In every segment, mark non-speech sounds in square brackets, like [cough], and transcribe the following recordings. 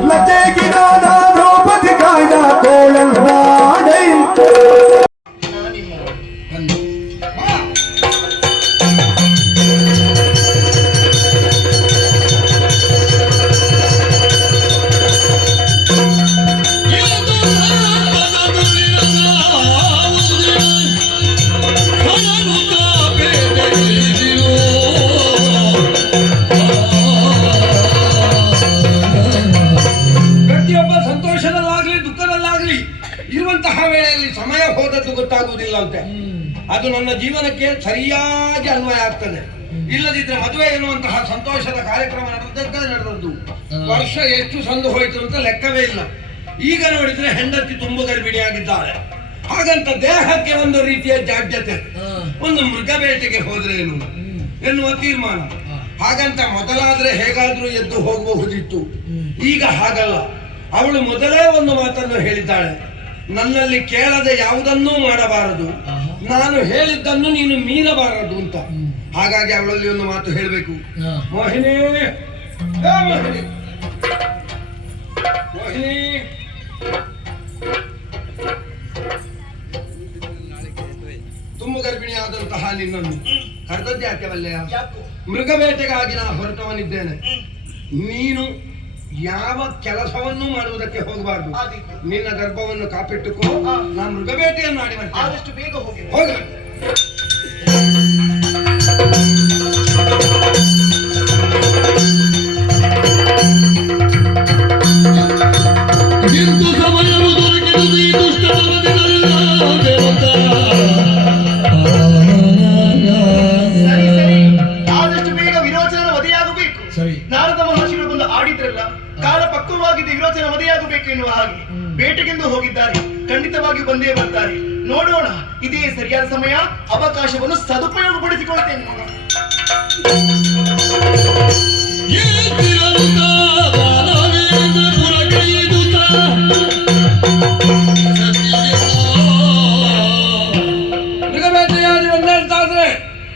Let's take it on. ಜೀವನಕ್ಕೆ ಸರಿಯಾಗಿ ಅನ್ವಯ ಆಗ್ತದೆ. ಇಲ್ಲದಿದ್ರೆ ಮದುವೆ ಎನ್ನುವಂತಹ ಸಂತೋಷದ ಕಾರ್ಯಕ್ರಮ ನಡೆದದ್ದೇ. ನಡೆದದ್ದು ವರ್ಷ ಎಷ್ಟು ಸಂದು ಹೋಯಿತು ಅಂತ ಲೆಕ್ಕವೇ ಇಲ್ಲ. ಈಗ ನೋಡಿದ್ರೆ ಹೆಂಡತಿ ತುಂಬು ಗರ್ಭಿಣಿಯಾಗಿದ್ದಾಳೆ ಹಾಗಂತ ದೇಹಕ್ಕೆ ಒಂದು ರೀತಿಯ ಜಾಡ್ಯತೆ ಒಂದು ಮೃಗ ಹೋದ್ರೆ ಏನು? ಎನ್ನುವ ತೀರ್ಮಾನ. ಹಾಗಂತ ಮೊದಲಾದ್ರೆ ಹೇಗಾದ್ರೂ ಎದ್ದು ಹೋಗಬಹುದಿತ್ತು ಈಗ ಹಾಗಲ್ಲ. ಅವಳು ಮೊದಲೇ ಒಂದು ಮಾತನ್ನು ಹೇಳಿದ್ದಾಳೆ. ನನ್ನಲ್ಲಿ ಕೇಳದೆ ಯಾವುದನ್ನೂ ಮಾಡಬಾರದು. ನಾನು ಹೇಳಿದ್ದನ್ನು ನೀನು ಮೀರಬಾರದು ಅಂತ. ಹಾಗಾಗಿ ಅವಳಲ್ಲಿ ಒಂದು ಮಾತು ಹೇಳಬೇಕು. ಮೋಹಿನಿ. ಮೋಹಿನಿ. ಮೋಹಿನಿ. ತುಂಬ ಗರ್ಭಿಣಿಯಾದಂತಹ ನಿನ್ನನ್ನು ಕರೆದದ್ದೇ ಯಾಕೆ ವಲ್ಲೆಯ? ಮೃಗಬೇಟೆಗಾಗಿ ನಾನು ಹೊರಟವನಿದ್ದೇನೆ. ನೀನು ಯಾವ ಕೆಲಸವನ್ನು ಮಾಡುವುದಕ್ಕೆ ಹೋಗಬಾರ್ದು. ನಿನ್ನ ಗರ್ಭವನ್ನು ಕಾಪಿಟ್ಟುಕೋ ನಾ ಮೃಗಬೇಟೆಯನ್ನು ಆಡಿ ಆದಷ್ಟು ಬೇಗ ಹೋಗಿ. ಹೋಗ. ಪಕ್ವವಾಗಿದೆ ವಿರೋಚನ ಮದುವೆಯಾಗಬೇಕು ಎನ್ನುವ ಹಾಗೆ ಬೇಟೆಗೆಂದು ಹೋಗಿದ್ದಾರೆ. ಖಂಡಿತವಾಗಿ ಬಂದೇ ಬರ್ತಾರೆ. ನೋಡೋಣ ಇದೇ ಸರಿಯಾದ ಸಮಯ ಅವಕಾಶವನ್ನು ಸದುಪಯೋಗಪಡಿಸಿಕೊಳ್ತೇನೆ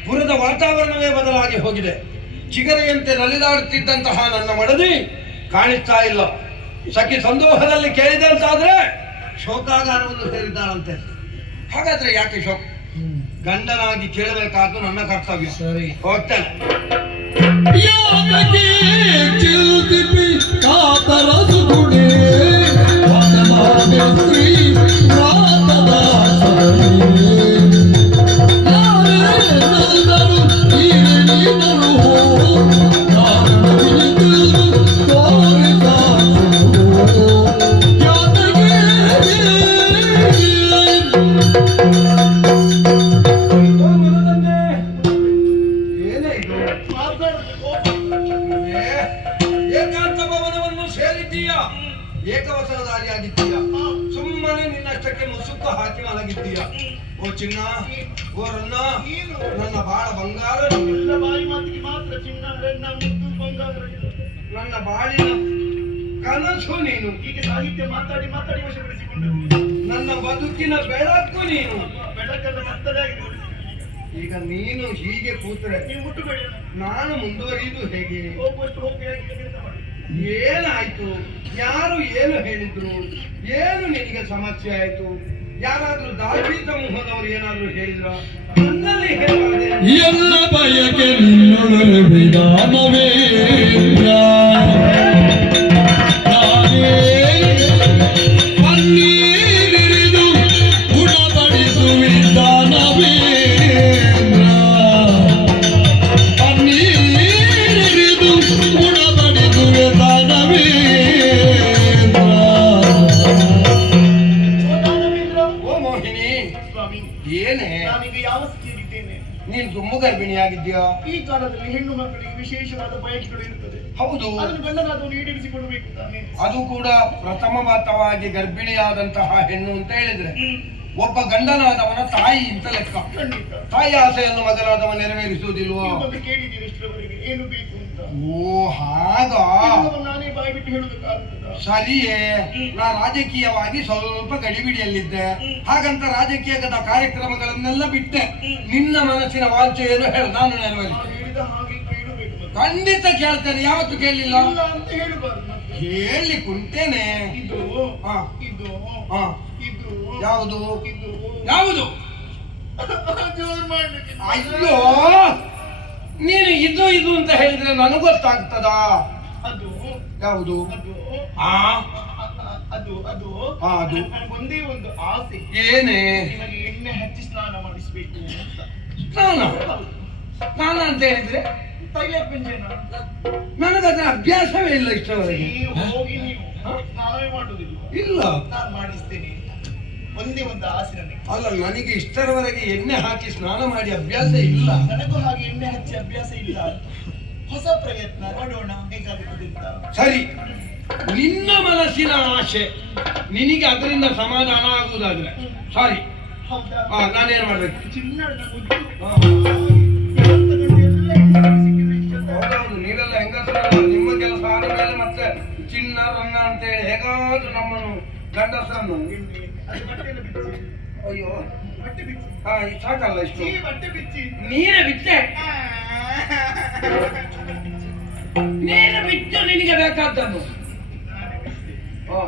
ಪುರದ ವಾತಾವರಣವೇ ಬದಲಾಗಿ ಹೋಗಿದೆ. ಚಿಗರೆಯಂತೆ ನಲಿದಾಡುತ್ತಿದ್ದಂತಹ ನನ್ನ ಮಡದಿ ಕಾಣಿಸ್ತಾ ಇಲ್ಲ. ಸಖಿ ಸಂದೋಹದಲ್ಲಿ ಕೇಳಿದೆ ಅಂತಾದ್ರೆ ಶೋಕಾಗಾರವನ್ನು ಸೇರಿದ್ದಾಳಂತೆ ಹಾಗಾದ್ರೆ ಯಾಕೆ ಶೋಕ? ಗಂಡನಾಗಿ ಕೇಳಬೇಕಾದ್ದು ನನ್ನ ಕರ್ತವ್ಯ. ಸರಿ. ಹೋಗ್ತೇನೆ. ಏಕವಸನದಾರಿಯಾಗಿದ್ದೀಯ ಸುಮ್ಮನೆ ನಿನ್ನಷ್ಟಕ್ಕೆ ಮುಸುಕು ಹಾಕಿ ಮಲಗಿದ್ದೀಯ. ಓ ಚಿನ್ನ ಓ ರನ್ನ ನನ್ನ ಬಾಳ ಬಂಗಾರ. ನನ್ನ ಬಾಳಿನ ಕನಸು ನೀನು. ಹೀಗೆ ಸಾಹಿತ್ಯ ಮಾತಾಡಿ ಮಾತಾಡಿ ವಶಪಡಿಸಿಕೊಂಡು. ನನ್ನ ಬದುಕಿನ ಬೆಳಕು ನೀನು. ಬೆಳಕನ್ನು ಮತ್ತದಾಗಿ ಈಗ ನೀನು ಹೀಗೆ ಕೂತ್ರೆ ನಾನು ಮುಂದುವರಿಯುವುದು ಹೇಗೆ? ಏನಾಯ್ತು? ಯಾರು ಏನು ಹೇಳಿದ್ರು? ಏನು ನಿನಗೆ ಸಮಸ್ಯೆ ಆಯ್ತು? ಯಾರಾದ್ರೂ ದಾಳಿ ಸಮೂಹದವರು ಏನಾದ್ರೂ ಹೇಳಿದ್ರ? ಎಲ್ಲ ಬಯಕೆ ನಿನ್ನೊಳಗೆ ವಿಧಾನವೇ ಕಾಲದಲ್ಲಿ ಹೆಣ್ಣು ಮಕ್ಕಳಿಗೆ ವಿಶೇಷವಾದ ಬಯಕೆಗಳು ಇರುತ್ತದೆ ಹೌದು. ಅದನ್ನು ಗಂಡನಾದವನು ಈಡೇರಿಸಿಕೊಡಬೇಕು ತಾನೆ ಅದು ಕೂಡ ಪ್ರಥಮವಾತವಾಗಿ ಗರ್ಭಿಣಿಯಾದಂತಹ ಹೆಣ್ಣು ಅಂತ ಹೇಳಿದ್ರೆ ಒಬ್ಬ ಗಂಡನಾದವನ ತಾಯಿ ಅಂತ ಲೆಕ್ಕ. ಖಂಡಿತ. ತಾಯಿ ಆಸೆಯನ್ನು ಮಗನಾದವ ನೆರವೇರಿಸುವುದಿಲ್ವೋ? ಇನ್ನೊಮ್ಮೆ ಕೇಳಿದ್ದೀನಿ ಇಷ್ಟರವರೆಗೆ. ಏನು ಬೇಕು ಅಂತ? ಓ ಹಾಗ? ಇನ್ನೊಮ್ಮೆ ನಾನೇ ಬಾಯಿ ಬಿಟ್ಟು ಸರಿಯೇ. ನಾ ರಾಜಕೀಯವಾಗಿ ಸ್ವಲ್ಪ ಗಡಿಬಿಡಿಯಲ್ಲಿದ್ದೆ. ಹಾಗಂತ ರಾಜಕೀಯದ ಕಾರ್ಯಕ್ರಮಗಳನ್ನೆಲ್ಲ ಬಿಟ್ಟೆ. ನಿನ್ನ ಮನಸ್ಸಿನ ವಾಂಚೆ ಏನು ಹೇಳು. ನಾನು ನೆರವೇರಿಸಿ ನಾನು ಹೇಳಿದ ಹಾಗೆ ಕೇಳಬೇಕು ಮತ್ತೆ. ಖಂಡಿತ ಕೇಳ್ತೇನೆ ಯಾವತ್ತು ಕೇಳಿಲ್ಲ. ಇಲ್ಲ ಅಂತ ಹೇಳಬಾರ್ದು ಮತ್ತೆ. ಹೇಳಿ ಕುಂತೇನೆ. ಇದು ಹಾ. ಇದು ಹಾ. ಇದು ಯಾವುದು? ಇದು. ಯಾವುದು? ಜೋರ್ ಮಾಡ್ಲಿಕ್ಕೆ ಅಯ್ಯೋ! ನೀನು ಇದು ಇದು ಅಂತ ಹೇಳಿದ್ರೆ ನನಗೆ ಗೊತ್ತಾಗ್ತದಾ? ಅದು ಯಾವುದು? ಅದು ಆ? ಅದು ಅದು. ಆ, ಅದು. ಒಂದೇ ಒಂದು ಆಸೆ. ಏನೇ? ನಿನಗೆ ಎಣ್ಣೆ ಹಚ್ಚಿ ಸ್ನಾನ ಮಾಡಿಸ್ಬೇಕು ಅಂತ. ಸ್ನಾನ? ಸ್ನಾನ ಅಂತ ಹೇಳಿದ್ರೆ? ತೈಲ ಪೆಂಜನ ನನಗದರ ಅಭ್ಯಾಸವೇ ಇಲ್ಲ ಇಷ್ಟವರೆಗೆ. ಹೋಗಿ ನೀವು. ಇಲ್ಲ. ನಾನು ಮಾಡಿಸ್ತೀನಿ. ಒಂದೇ ಒಂದು ಆಸೆ ನನಗೆ. ಅಲ್ಲ ನನಗೆ ಇಷ್ಟರವರೆಗೆ ಎಣ್ಣೆ ಹಾಕಿ ಸ್ನಾನ ಮಾಡಿ ಅಭ್ಯಾಸ ಇಲ್ಲ. ನನಗೂ ಹಾಗೆ ಎಣ್ಣೆ ಹಚ್ಚಿ ಅಭ್ಯಾಸ ಇಲ್ಲ. ಹೊಸ ಪ್ರಯತ್ನ ಮಾಡೋಣ ಅಂತ ಸರಿ. ನಿನ್ನ ಮನಸ್ಸಿನ ಆಶೆ ನಿನಗೆ ಅದರಿಂದ ಸಮಾಧಾನ ಆಗುವುದಾದ್ರೆ. ಸಾರಿ. ನಾನೇನ್ ಮಾಡ್ಬೇಕು? ಚಿನ್ನದ ಇದು ಸಾಕಲ್ಲ ಇಷ್ಟು ಈ ಬಟ್ಟೆ ಬಿಚ್ಚಿ ನೀನೇ ಬಿಟ್ಟೆ ನೀನು ಬಿಟ್ಟು ನಿನಗೆ ಬೇಕಾದ್ದನ್ನು ಹಾ.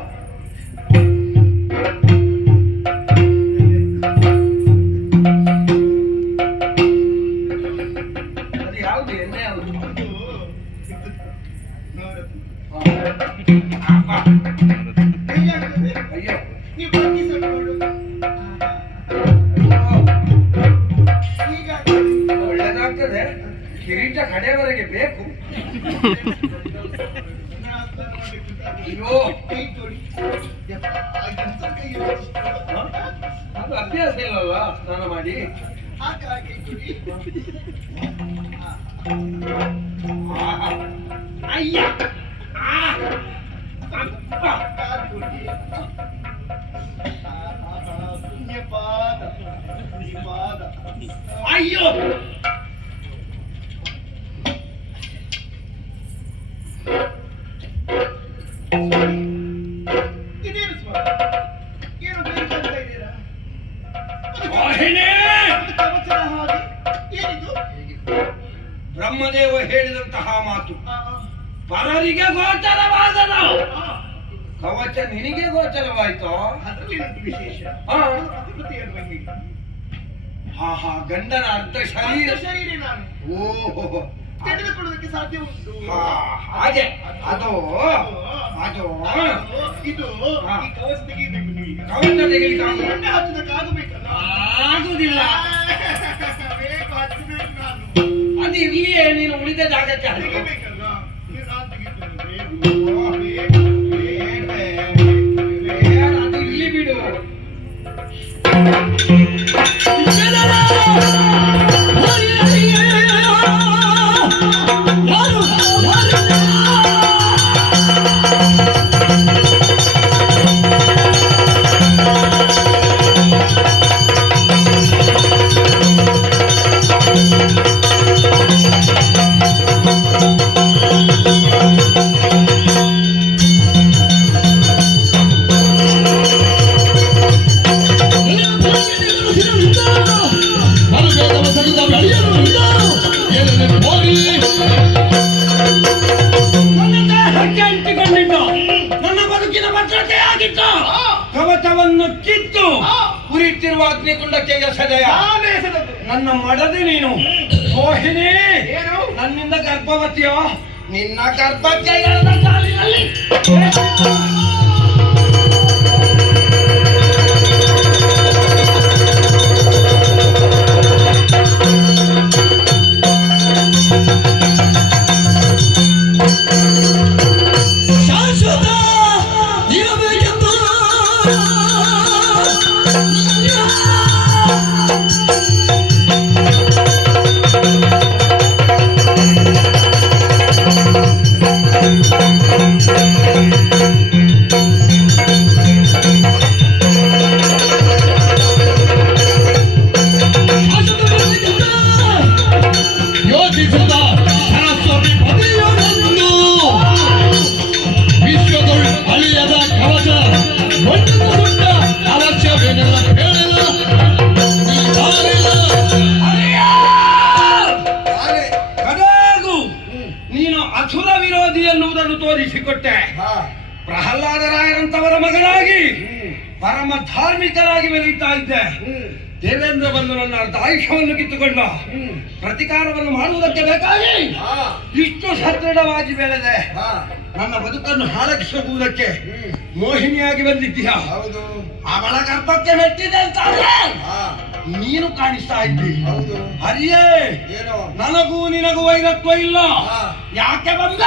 ಕಿರೀಟ ಕಡೆಯವರೆಗೆ ಬೇಕು. ಅಯ್ಯೋ? ಅದು ಅಭ್ಯಾಸ ಇಲ್ಲಲ್ಲ ಸ್ನಾನ ಮಾಡಿ. ಅಯ್ಯ ಪರರಿಗೆ ಗೋಚರವಾದ ನಾವು ಕವಚ ನಿನಗೆ ಗೋಚರವಾಯ್ತು? ವಿಶೇಷ. ಹಾ. ಹಾ ಗಂಡನ ಅರ್ಧ ಶರೀರ. ಶರೀರ ನಾನು. ಓಹೋ ಸಾಧ್ಯ ಉಂಟು. ಹಾಗೆ. ಅದು ಅದು. ಇದು ಈ ಕವಚ ತೆಗೆಯಬೇಕು ಕವಚ ಆಗುದಿಲ್ಲ. ಹಚ್ಚೋದಕ್ಕಾಗಬೇಕಲ್ಲ [laughs] ನಾನು. ಅದು ಇಲ್ಲಿಯೇ ನೀನು ಉಳಿದ ಜಾಗಕ್ಕೆ. ತೆಗಿಬೇಕಲ್ಲ ನೀವು ನಾನು ತೆಗಿತೇನೆ ಕವಚವನ್ನು ಕಿತ್ತು ಉರಿತಿರುವ ಅಗ್ನಿಕುಂಡಕ್ಕೆ ಎಸೆದೆಯ. ನನ್ನ ಮಡದೆ ನೀನು. ಮೋಹಿನಿ ನನ್ನಿಂದ ಗರ್ಭವತಿಯೋ? ನಿನ್ನ ಗರ್ಭಕ್ಕೆ ತೋರಿಸಿಕೊಟ್ಟೆ ಪ್ರಹ್ಲಾದರಾಯರಂತವರ ಮಗನಾಗಿ ಪರಮ ಧಾರ್ಮಿಕರಾಗಿ ಬೆಳೀತಾ ಇದ್ದೆ. ದೇವೇಂದ್ರ ಬಂದು ನನ್ನ ಅರ್ಧ ಆಯುಷ್ಯವನ್ನು ಕಿತ್ತುಕೊಂಡ. ಪ್ರತಿಕಾರವನ್ನು ಮಾಡುವುದಕ್ಕೆ ಬೇಕಾಗಿ ಇಷ್ಟು ಸದೃಢವಾಗಿ ಬೆಳೆದೆ. ನನ್ನ ಬದುಕನ್ನು ಹಾಳಗಿಸುವುದಕ್ಕೆ ಮೋಹಿನಿಯಾಗಿ ಬಂದಿದ್ದೀಯ? ಹೌದು. ಅವಳ ಗರ್ಭಕ್ಕೆ ಮೆಟ್ಟಿದೆ ಅಂತ ನೀನು ಕಾಣಿಸ್ತಾ ಇದ್ದಿ. ಹೌದು. ಹರಿಯೇ. ಏನೋ? ನನಗೂ ನಿನಗೂ ವೈರತ್ವ ಇಲ್ಲ. ಯಾಕೆ ಬಂದ?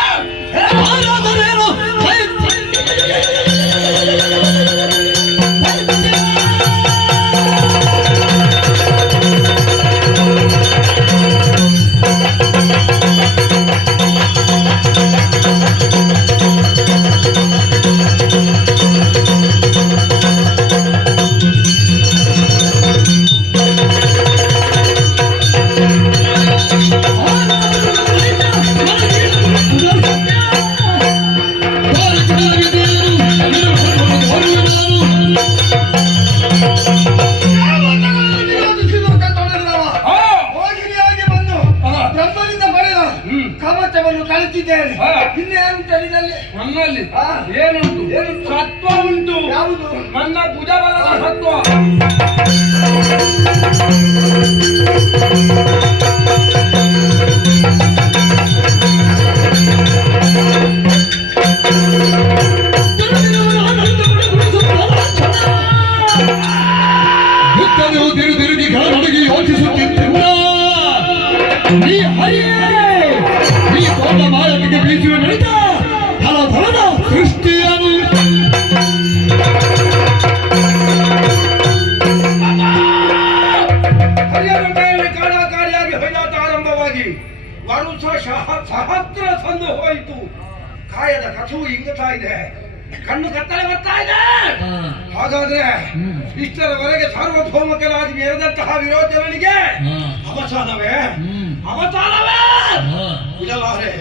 ನನ್ನಲ್ಲಿ. ಏನುಂಟು? ಸತ್ವ ಉಂಟು. ಯಾವುದು? ನನ್ನ ಭುಜಬಲದ ಸತ್ವ. ಯುದ್ಧವು ತಿರು ತಿರುಗಿ ಕೆಳಗೆ ಯೋಚಿಸುತ್ತಿದ್ದ ನೀ ಹರಿಯೇ ಇದೆ. ಕಣ್ಣು ಕತ್ತಲೆ ಬರ್ತಾ ಇದೆ. ಹಾಗಾದ್ರೆ ಇಷ್ಟರವರೆಗೆ ಸಾರ್ವಭೌಮಕರಾಗಿ ಮೆರೆದಂತಹ ವಿರೋಚನನಿಗೆ ಅವಸಾನವೇ? ಅವಸಾನವೇ? ಇಡಲಾರೆ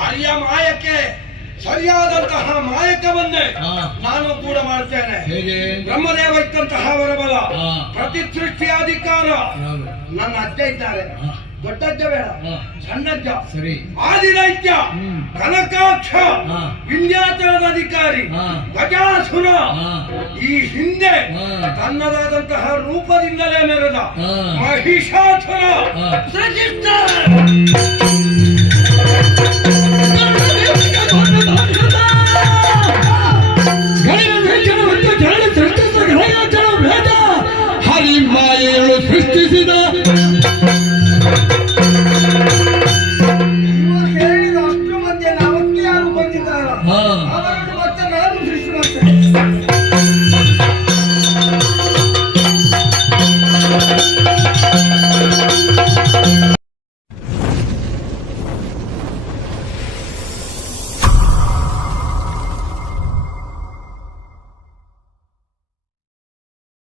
ಹರಿಯ ಮಾಯಕ್ಕೆ ಸರಿಯಾದಂತಹ ಮಾಯಕವನ್ನೇ. ನಾನು ಕೂಡ ಮಾಡ್ತೇನೆ. ಬ್ರಹ್ಮದೇವ ಇತ್ತಂತಹ ವರಬಲ. ಹಾ. ಪ್ರತಿ ಸೃಷ್ಟಿಯ ಅಧಿಕಾರ ನನ್ನ ಅಜ್ಜ ಇದ್ದಾರೆ. ದೊಡ್ಡಜ್ಜ ಬೇಡ. ಸಣ್ಣಜ್ಜ ಸರಿ ಆದಿದೈತ್ಯ ಹ್ಮ್. ಕನಕಾಕ್ಷ. ವಿಂಧ್ಯಾಚಲದ ಅಧಿಕಾರಿ. ಗಜಾಸುರ ಈ ಹಿಂದೆ. ತನ್ನದಾದಂತಹ ರೂಪದಿಂದಲೇ ಮೆರೆದ. ಮಹಿಷಾಸುರ ಹಾ.